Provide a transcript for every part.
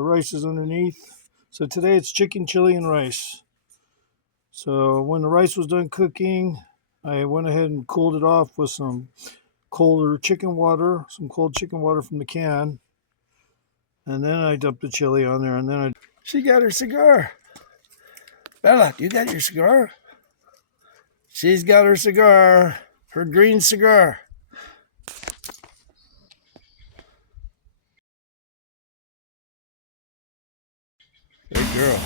The rice is underneath. So today it's chicken, chili, and rice. So when the rice was done cooking, I went ahead and cooled it off with some cold chicken water from the can. And then I dumped the chili on there, and then she got her cigar. Bella, you got your cigar? She's got her cigar, her green cigar. Good girl.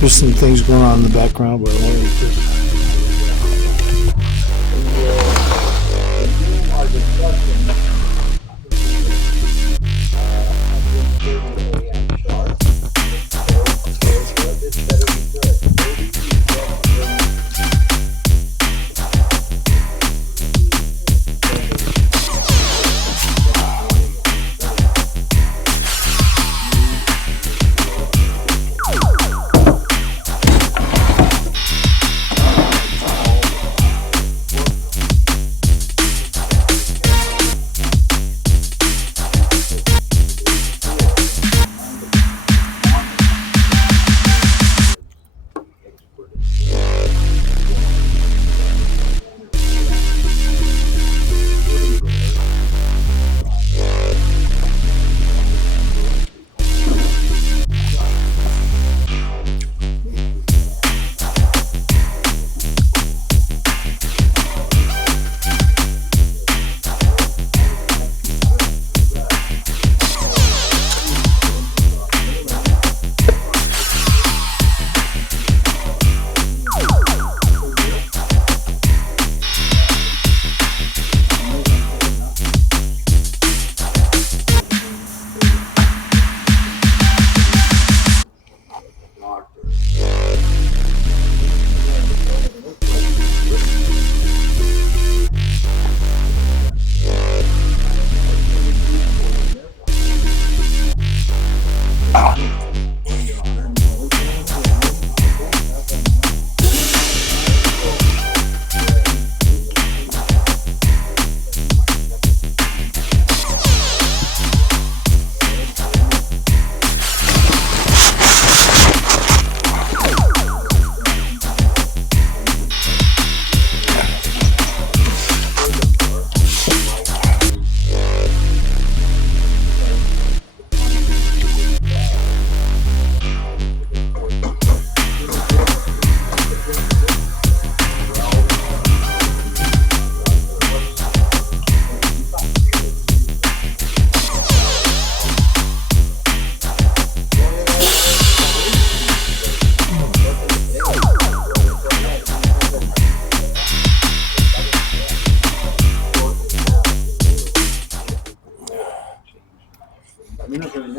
There's some things going on in the background, but I want to eat this.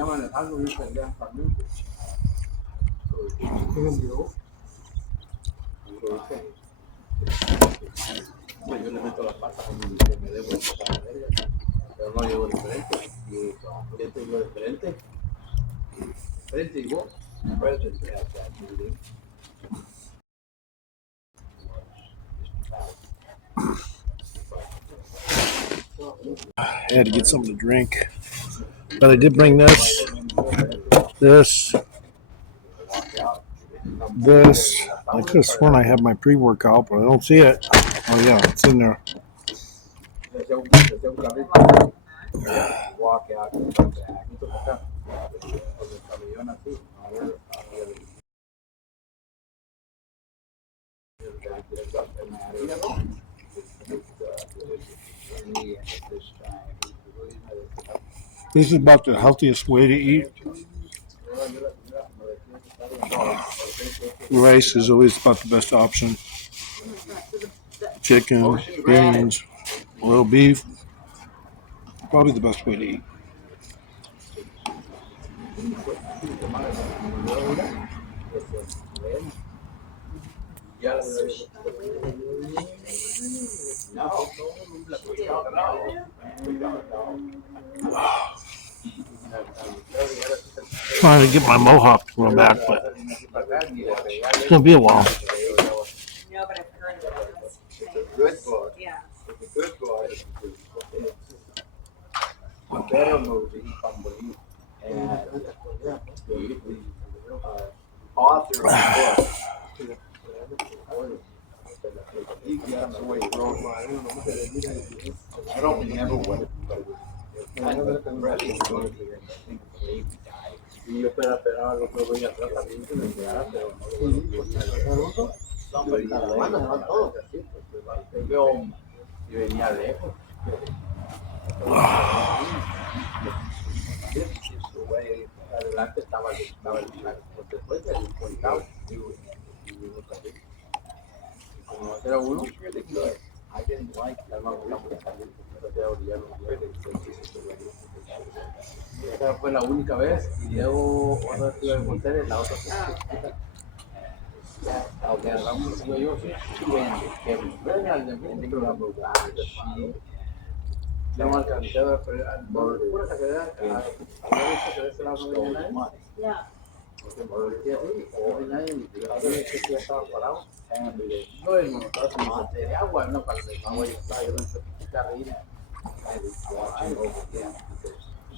I had to get something to drink, but I did bring this. I could have sworn I had my pre-workout, but I don't see it. Oh yeah, it's in there. This is about the healthiest way to eat. Rice is always about the best option. Chicken, beans, a little beef. Probably the best way to eat. Trying to get my mohawk to grow back, but it's gonna be a while. No, but I've heard of it. It's a good book. Yeah. It's a good book. It's a better movie. And the author of the book, he gets away from I don't remember what it was. Kind of impressive movie. I think the baby died. Somebody film y venía lejos. This is the way. Adelante estaba después del contado. Pero uno really good. I didn't like that. Esa fue la única vez y luego otra vez estuve en Monterrey, la otra agarramos yo que vengan de una brutal no alcancé a ver por pura casualidad había visto que de ese lado no venía nadie porque me lo decía así no hay nadie que ya estaba parado no el monotón más de agua no para el agua ya estaba yo no sé qué carrera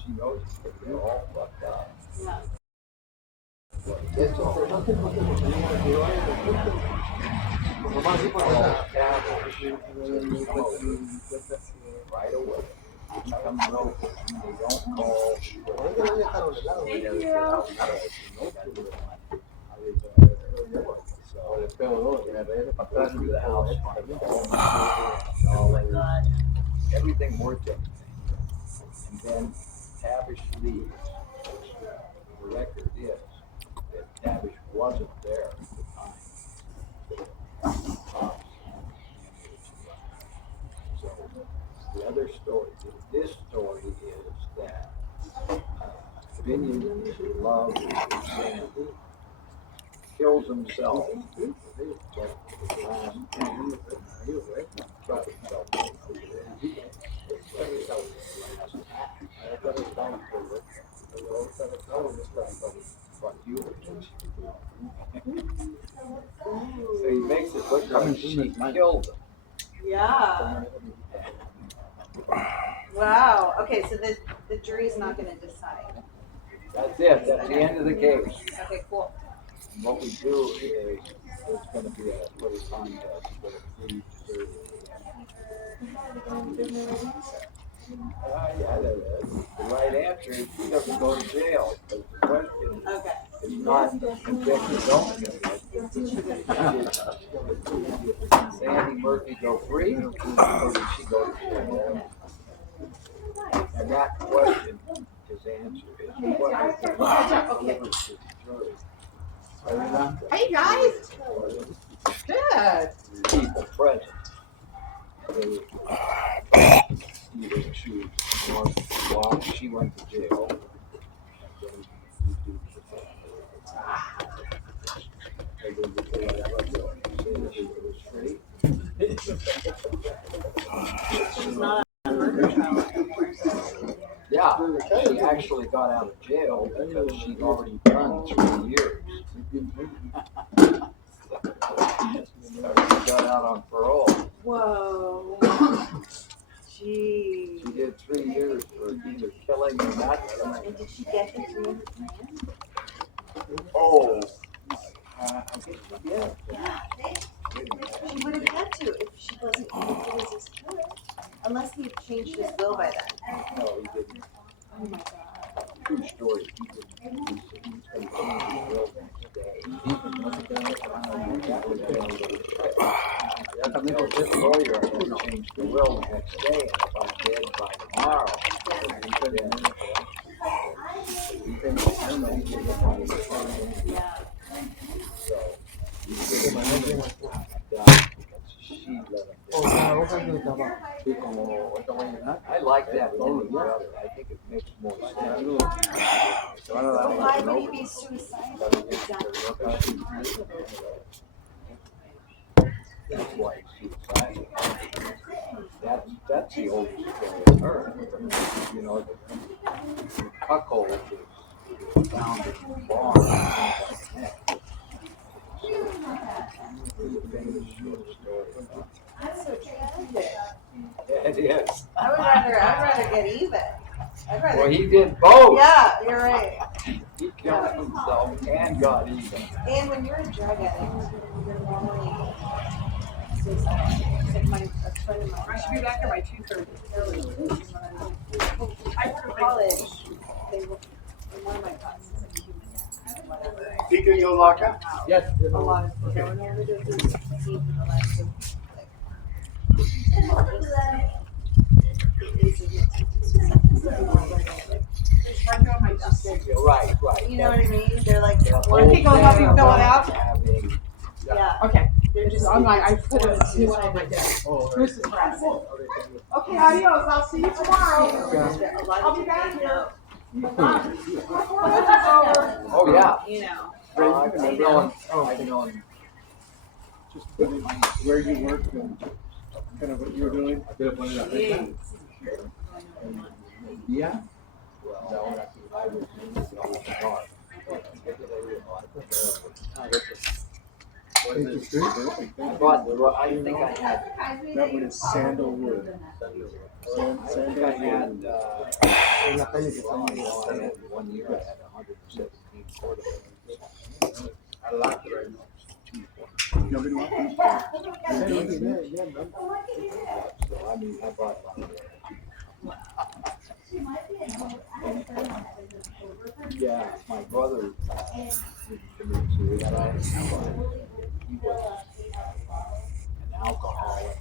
she knows that they're all fucked up. Right away. Come know they don't call. Everything worked out. And then Tavish leaves. The record is that Tavish wasn't there at the time. So the other story, this story is that Binion is in love with Sandy, kills himself. So he makes it look like she killed him. Yeah. Wow. Okay, so the jury's not going to decide. That's it. That's the end of the case. Okay, cool. And what we do is there's going to be a little contest with a free dessert. Yeah, there is. The right answer is she doesn't go to jail. Because the question is not convicted, don't convict. Did Sandy Murphy go free or did she go to jail? And that question, his answer is what I think delivers to the jury. Hey guys. Good. People present. Either she went to jail, She's not on murder trial anymore. Yeah, she actually got out of jail because she'd already done 3 years. So she got out on parole. Whoa. Gee. She did 3 years for either killing or not killing. And did she get the 300 grand? Oh. I guess, yeah. Yeah. She would have had to if she wasn't convicted as his killer. Unless he had changed his will by then. No, he didn't. Oh my god. True story. He didn't. He changed his will the next day. I think it was his lawyer who changed the will the next day, and if I'm dead by tomorrow, Yeah. I like that movie better. I think it makes more sense. So why would he be suicidal? Exactly. That's why she's suicidal. That's the oldest story of her. You know, the cuckold is found in the barn. That's so tragic. Yeah, it is. I'd rather get even. I'd rather. Well, he did both. Yeah, you're right. He killed himself and got even. And when you're a drug addict, you're normally suicidal. It's like a friend of mine. I should be back here by 2:30. After college, they were in one of my classes, like human, whatever. Deacon, you'll lock up? Yes. A lot of people going over to do see for the last of It's right there on my desk. Right, right. you know what I mean? They're like, I think I'll help you fill it out. Having, yeah. Okay, they're just on my, I put a new one on my desk. Bruce is right. Okay, adios, I'll see you tomorrow. A lot I'll of be people back they here. know, oh, yeah. you know. I've known, Just put in where you worked and kind of what you were doing. yeah. Well, I was in the dark. I bought the, I think I had, That one is sandalwood. I think I had, well, I had 1 year, I had 117 quarterback. I like it right now. You want me to lock it? So, I mean, I bought a lot. Yeah, my brother committed suicide. He was an alcoholic.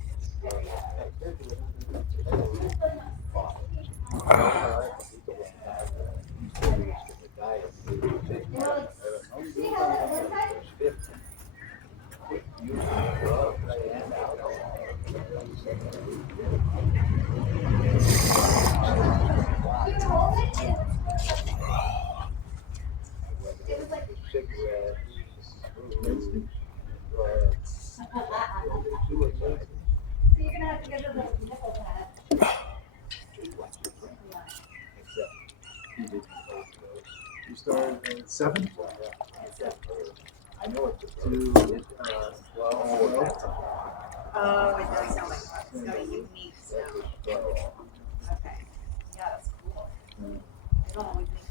Cigarettes, drugs, suicide. You're gonna have to get rid of the nipple pad. Just like your friend. Except he didn't overdose. You started at 7? I know it's a To, 12. Oh, it does sound like that. It's got a unique sound. Okay. Yeah, that's cool. They don't always make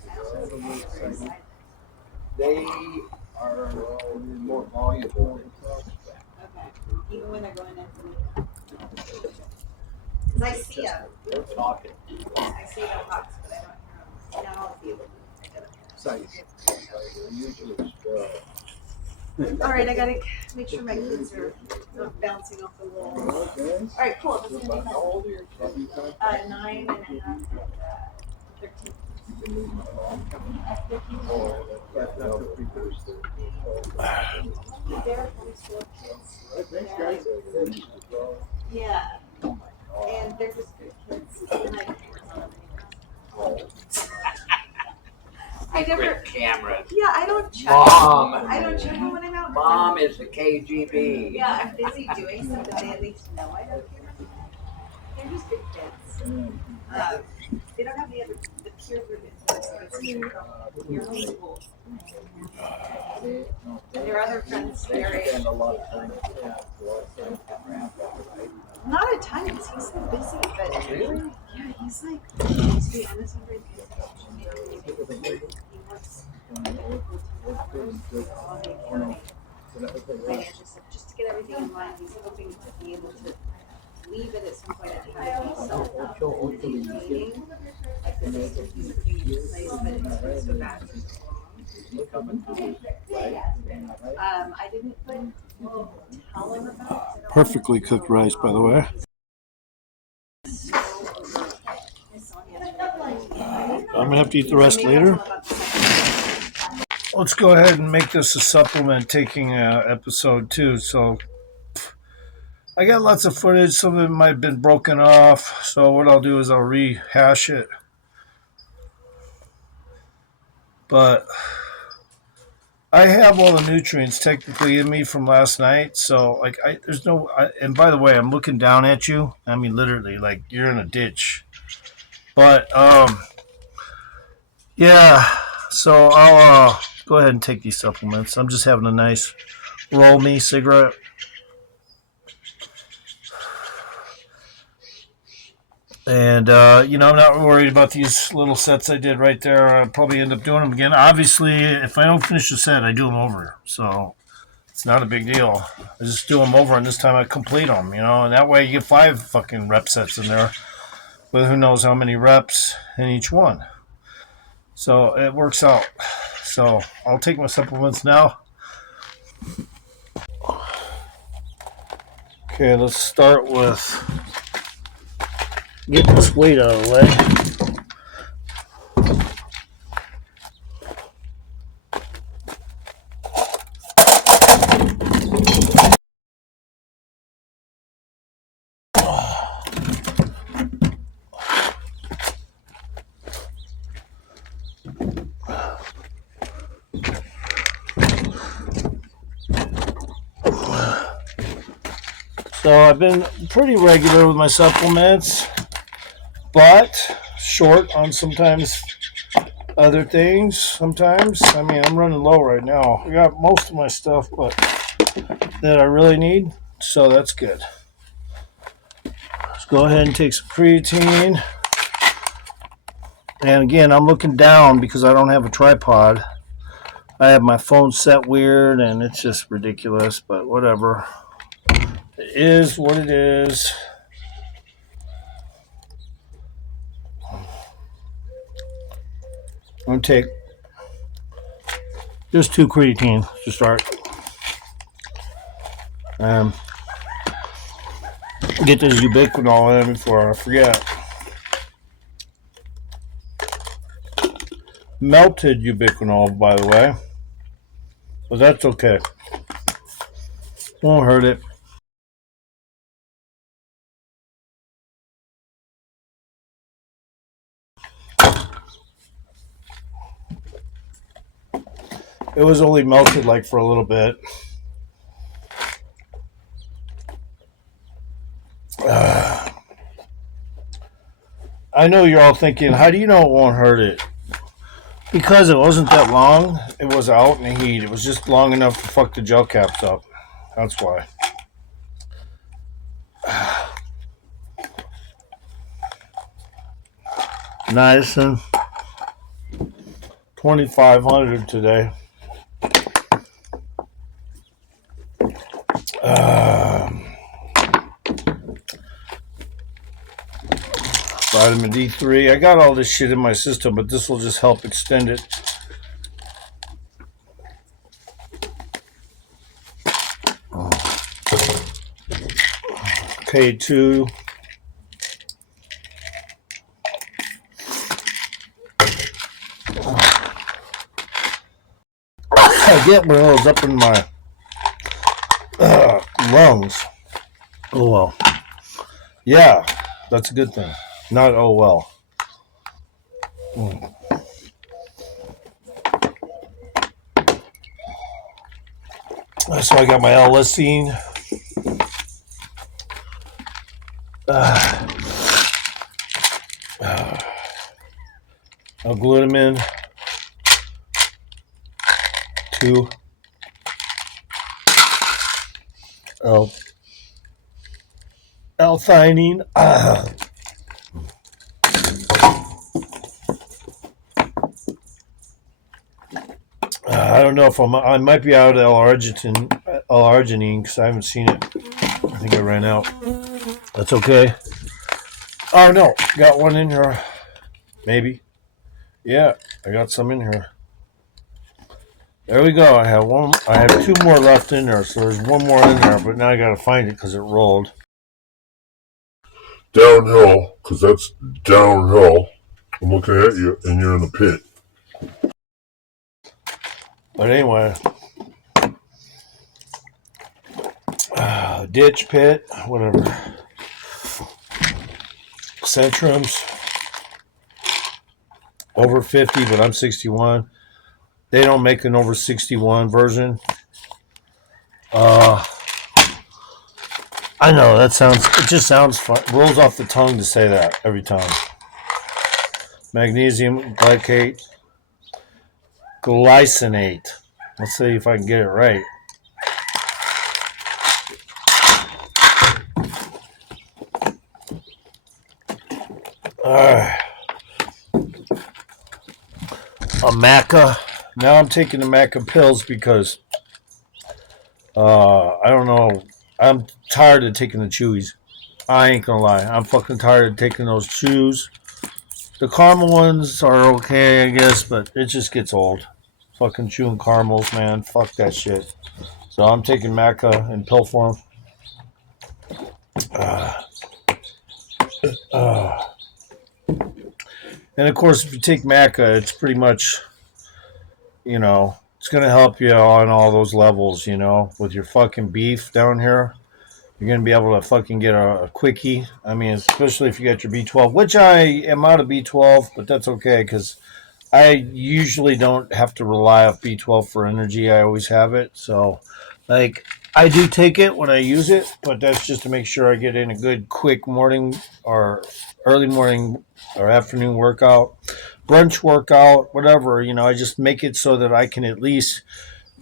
sounds. They are more valuable than drugs. Okay. Even when they're going in. Because I see them. They're talking. I see them box, but I don't hear them. Now I'll see them. I get them. size. They're usually still. All right, I gotta make sure my kids are not bouncing off the wall. Okay. All right, cool. This is gonna be How fun. old are your kids? 9 and a half and 13. You can leave my mom. That's the pre-first. They're homeschool kids. Thanks, guys. Yeah, Oh my God. and they're just good kids. And I I never. Cameron. Yeah, I don't check. Mom. I don't check them when I'm out Mom is the KGB. Yeah, I'm busy doing something, they at least know I don't care. They're just big kids. They don't have the peer group influence that it's your homeschool. And their other friends, their age. Spend a lot of time. Not a ton, because he's so busy, but yeah, he's like, he's the Amazon very good. He works all day county. Just to get everything in line, he's hoping to be able to leave it at some point and have it be self-maintaining. Like the system he's putting in place, but it's been so bad for so long. I didn't tell him about it. Perfectly cooked rice, by the way. I'm gonna have to eat the rest later. Let's go ahead and make this a supplement taking episode 2. So I got lots of footage. Some of it might have been broken off. So what I'll do is I'll rehash it. But I have all the nutrients technically in me from last night. So like there's no. And by the way, I'm looking down at you. I mean literally, like you're in a ditch. But yeah. So I'll go ahead and take these supplements. I'm just having a nice roll me cigarette. And, I'm not worried about these little sets I did right there. I'll probably end up doing them again. Obviously, if I don't finish the set, I do them over. So it's not a big deal. I just do them over, and this time I complete them, and that way you get 5 fucking rep sets in there with who knows how many reps in each one. So it works out. So I'll take my supplements now. Okay, let's start with getting this weight out of the way. So I've been pretty regular with my supplements, but short on sometimes other things. Sometimes, I mean, I'm running low right now. I got most of my stuff, but that I really need, so that's good. Let's go ahead and take some creatine. And again, I'm looking down because I don't have a tripod. I have my phone set weird, and it's just ridiculous, but whatever. It is what it is. I'm going to take just 2 creatine to start. Get this ubiquinol in before I forget. Melted ubiquinol, by the way. But that's okay. Won't hurt it. It was only melted like for a little bit. I know you're all thinking, how do you know it won't hurt it? Because it wasn't that long. It was out in the heat. It was just long enough to fuck the gel caps up. That's why. Niacin. 2,500 today. Vitamin D3. I got all this shit in my system, but this will just help extend it. K2. I get one of those up in my lungs. Oh well. Yeah, that's a good thing. Not oh well. So I got my L-lysine. L-glutamine. 2. L-theanine. I don't know if I might be out of L-arginine because I haven't seen it. I think I ran out. That's okay. Oh no, got one in here. Maybe. Yeah, I got some in here. There we go. I have 2 more left in there, so there's 1 more in there, but now I gotta find it because it rolled. Downhill, because that's downhill. I'm looking at you, and you're in the pit. But anyway, ditch, pit, whatever. Centrums, over 50, but I'm 61. They don't make an over 61 version. I know it just sounds fun. Rolls off the tongue to say that every time. Magnesium glycate. Glycinate. Let's see if I can get it right. A Maca. Now I'm taking the Maca pills because I don't know. I'm tired of taking the chewies. I ain't gonna lie. I'm fucking tired of taking those chews. The caramel ones are okay, I guess, but it just gets old. Fucking chewing caramels, man. Fuck that shit. So I'm taking Maca in pill form. And of course, if you take Maca, it's pretty much, it's going to help you on all those levels, with your fucking beef down here. You're going to be able to fucking get a quickie. I mean, especially if you got your B12, which I am out of B12, but that's okay because I usually don't have to rely on B12 for energy. I always have it. So, I do take it when I use it, but that's just to make sure I get in a good, quick morning or early morning or afternoon workout, brunch workout, whatever. I just make it so that I can at least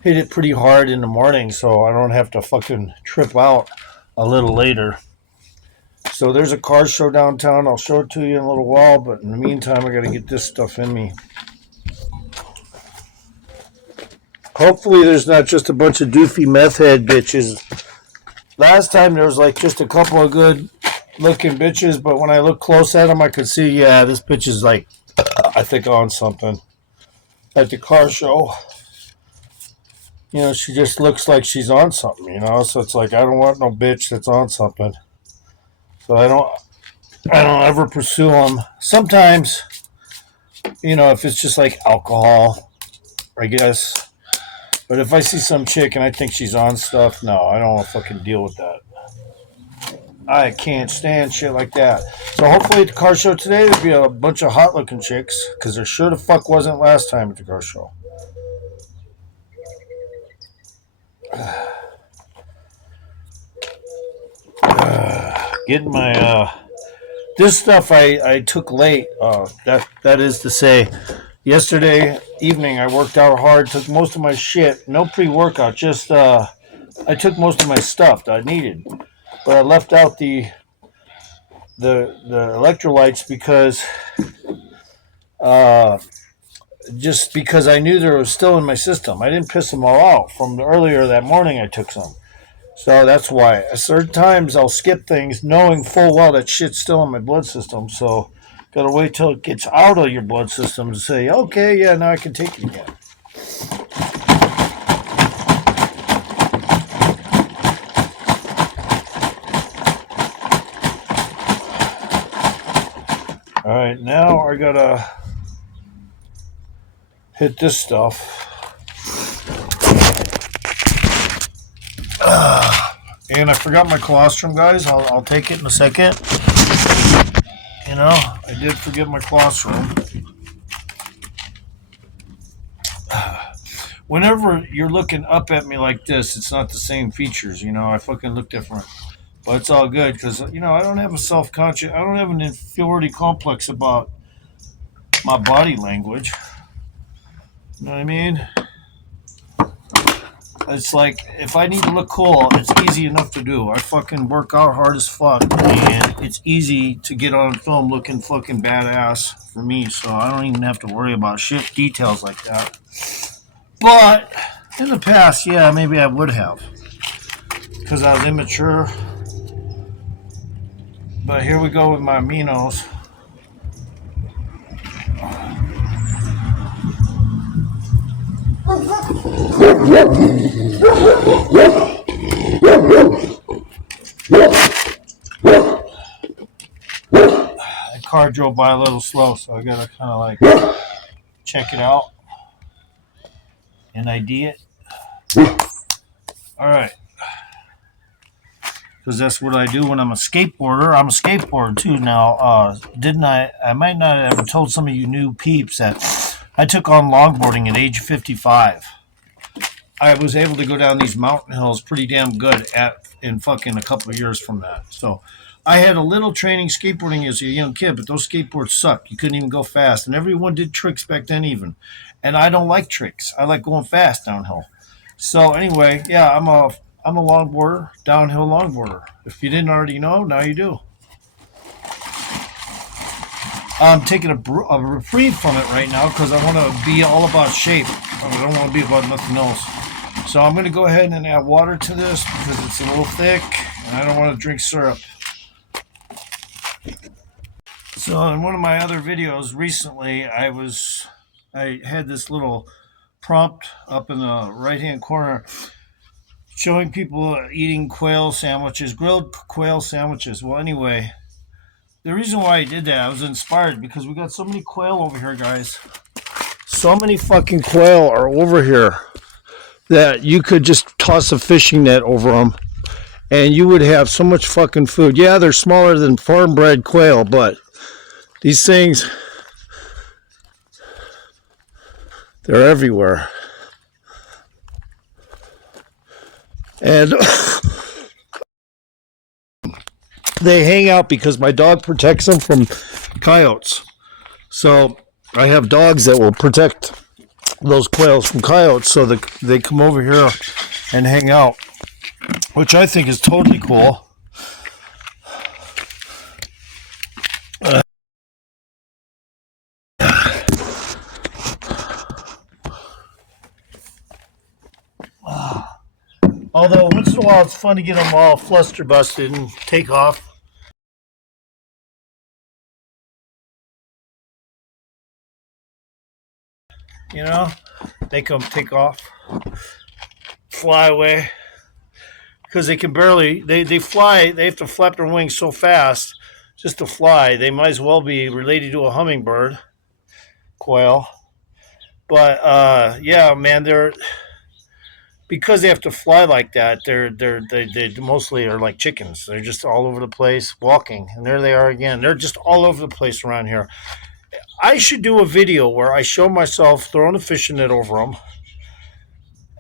hit it pretty hard in the morning so I don't have to fucking trip out a little later. So there's a car show downtown. I'll show it to you in a little while, but in the meantime, I got to get this stuff in me. Hopefully there's not just a bunch of doofy meth head bitches. Last time there was just a couple of good looking bitches, but when I looked close at them, I could see, yeah, this bitch is I think on something. At the car show, she just looks like she's on something, so it's I don't want no bitch that's on something. So I don't ever pursue them. Sometimes, if it's just alcohol, I guess. But if I see some chick and I think she's on stuff, no, I don't want to fucking deal with that. I can't stand shit like that. So hopefully at the car show today, there'll be a bunch of hot looking chicks, because there sure the fuck wasn't last time at the car show. Getting my this stuff I took late. That is to say, yesterday evening I worked out hard, took most of my shit, no pre-workout, just I took most of my stuff that I needed, but I left out the electrolytes because just because I knew they were still in my system. I didn't piss them all out from earlier that morning. I took some. So that's why. At certain times, I'll skip things knowing full well that shit's still in my blood system. So, got to wait till it gets out of your blood system to say, okay, yeah, now I can take it again. All right, now I got to hit this stuff. And I forgot my colostrum, guys. I'll take it in a second. I did forget my colostrum. whenever you're looking up at me like this, it's not the same features. I fucking look different. But it's all good because, I don't have a self-conscious, I don't have an inferiority complex about my body language. You know what I mean? It's like, if I need to look cool, it's easy enough to do. I fucking work out hard as fuck, and it's easy to get on film looking fucking badass for me, so I don't even have to worry about shit details like that. But in the past, yeah, maybe I would have, because I was immature. But here we go with my aminos. The car drove by a little slow, so I gotta kind of like check it out and ID it. All right. Because that's what I do when I'm a skateboarder. I'm a skateboarder too now. Didn't I? I might not have ever told some of you new peeps that I took on longboarding at age 55. I was able to go down these mountain hills pretty damn good in fucking a couple of years from that. So I had a little training skateboarding as a young kid, but those skateboards sucked. You couldn't even go fast, and everyone did tricks back then even. And I don't like tricks. I like going fast downhill. So anyway, yeah, I'm a longboarder, downhill longboarder. If you didn't already know, now you do. I'm taking a reprieve from it right now because I want to be all about shape. I don't want to be about nothing else. So I'm going to go ahead and add water to this because it's a little thick and I don't want to drink syrup. So in one of my other videos recently, I had this little prompt up in the right-hand corner showing people eating quail sandwiches, grilled quail sandwiches. Well, anyway, the reason why I did that, I was inspired because we got so many quail over here, guys. So many fucking quail are over here that you could just toss a fishing net over them and you would have so much fucking food. Yeah, they're smaller than farm-bred quail, but these things, they're everywhere. And they hang out because my dog protects them from coyotes. So I have dogs that will protect those quails from coyotes so that they come over here and hang out, which I think is totally cool. Although once in a while it's fun to get them all fluster busted and take off. Make them take off, fly away, because they can barely, they fly, they have to flap their wings so fast just to fly. They might as well be related to a hummingbird, quail. But yeah, man, because they have to fly like that, they mostly are like chickens. They're just all over the place walking, and there they are again. They're just all over the place around here. I should do a video where I show myself throwing a fishing net over them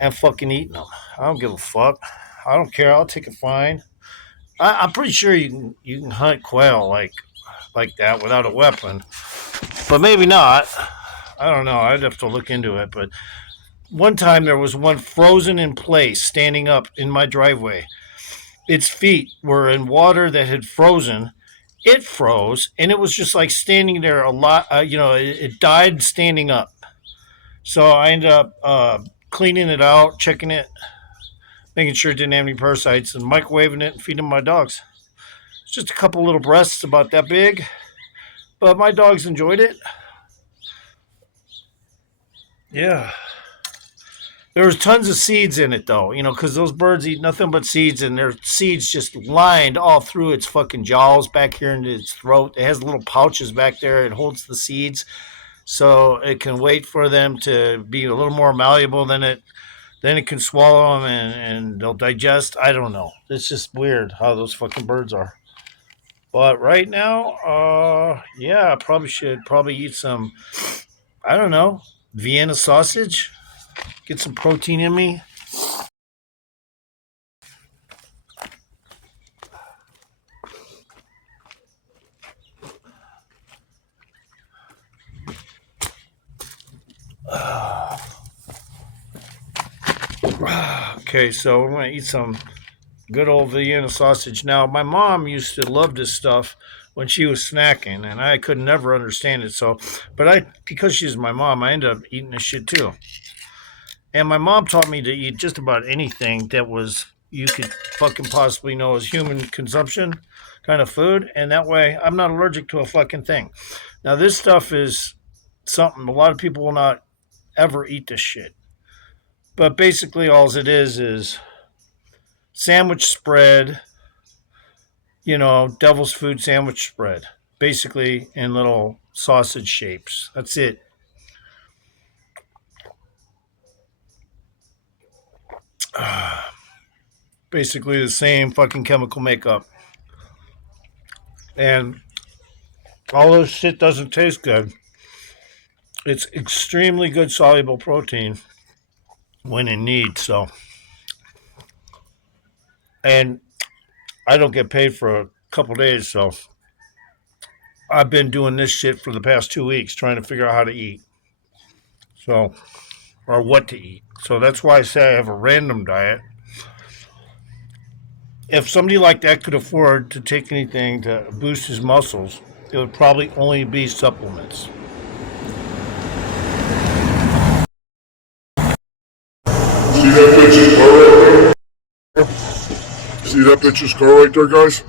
and fucking eating them. I don't give a fuck. I don't care. I'll take a fine. I'm pretty sure you can hunt quail like that without a weapon, but maybe not. I don't know. I'd have to look into it. But one time there was one frozen in place, standing up in my driveway. Its feet were in water that had frozen. It froze, and it was just like standing there a lot. It died standing up. So I ended up cleaning it out, checking it, making sure it didn't have any parasites, and microwaving it and feeding my dogs. It's just a couple little breasts about that big, but my dogs enjoyed it. Yeah. There was tons of seeds in it, though, because those birds eat nothing but seeds, and their seeds just lined all through its fucking jaws back here into its throat. It has little pouches back there. It holds the seeds, so it can wait for them to be a little more malleable than it can swallow them, and they'll digest. I don't know. It's just weird how those fucking birds are. But right now, yeah, I should probably eat some, I don't know, Vienna sausage. get some protein in me. Okay, so we're going to eat some good old Vienna sausage. Now, my mom used to love this stuff when she was snacking, and I could never understand it. So, because she's my mom, I ended up eating this shit too. And my mom taught me to eat just about anything that was you could fucking possibly know as human consumption kind of food, and that way I'm not allergic to a fucking thing. Now, this stuff is something a lot of people will not ever eat this shit. But basically, all it is sandwich spread, devil's food sandwich spread, basically in little sausage shapes. That's it. Basically the same fucking chemical makeup. And all this shit doesn't taste good. It's extremely good soluble protein when in need. So, and I don't get paid for a couple days, so I've been doing this shit for the past 2 weeks trying to figure out how to eat. So, or what to eat. So that's why I say I have a random diet. If somebody like that could afford to take anything to boost his muscles, it would probably only be supplements. See that bitch's car right there? See that bitch's car right there, guys?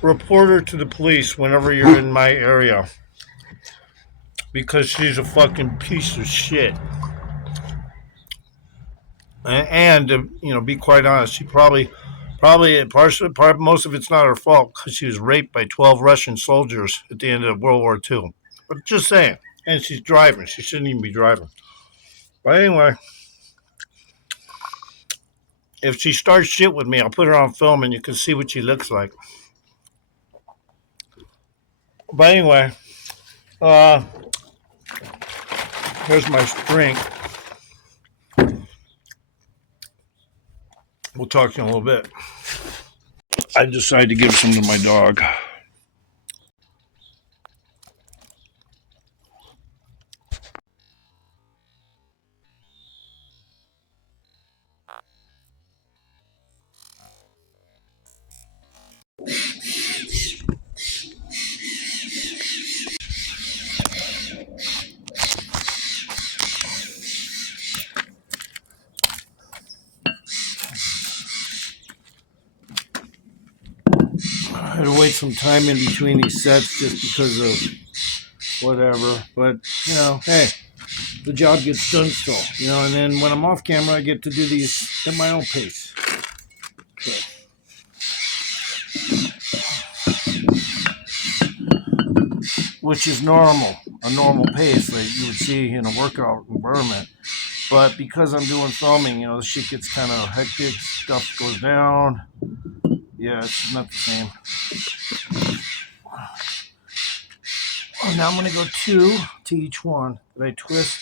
Report her to the police whenever you're in my area. Because she's a fucking piece of shit. And to be quite honest, she probably most of it's not her fault because she was raped by 12 Russian soldiers at the end of World War II. But just saying. And she's driving. She shouldn't even be driving. But anyway, if she starts shit with me, I'll put her on film and you can see what she looks like. But anyway, here's my drink. We'll talk to you in a little bit. I decided to give some to my dog. I had to wait some time in between these sets just because of whatever. But, hey, the job gets done still. And then when I'm off camera, I get to do these at my own pace. Okay. Which is normal, a normal pace that you would see in a workout environment. But because I'm doing filming, the shit gets kind of hectic, stuff goes down. Yeah, it's not the same. Now I'm going to go 2 to each one that I twist.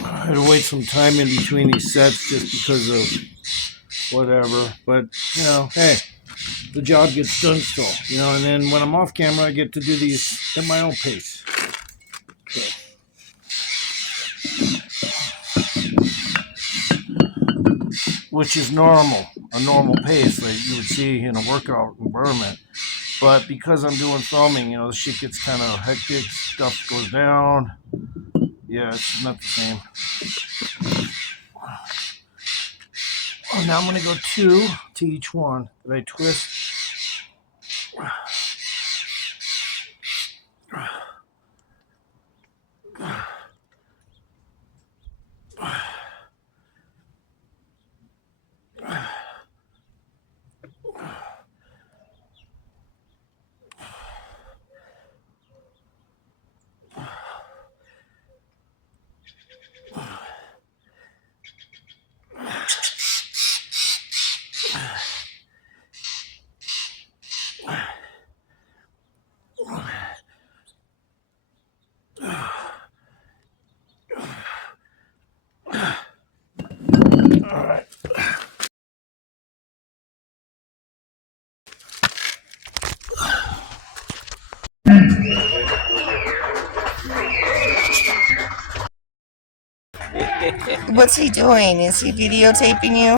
I had to wait some time in between these sets just because of whatever. But, hey, the job gets done still. And then when I'm off camera, I get to do these at my own pace. Okay. Which is normal, a normal pace that you would see in a workout environment. But because I'm doing filming, the shit gets kind of hectic. Stuff goes down. Yeah, it's not the same. Oh, now I'm gonna go 2 to each one that I twist. All right. What's he doing? Is he videotaping you?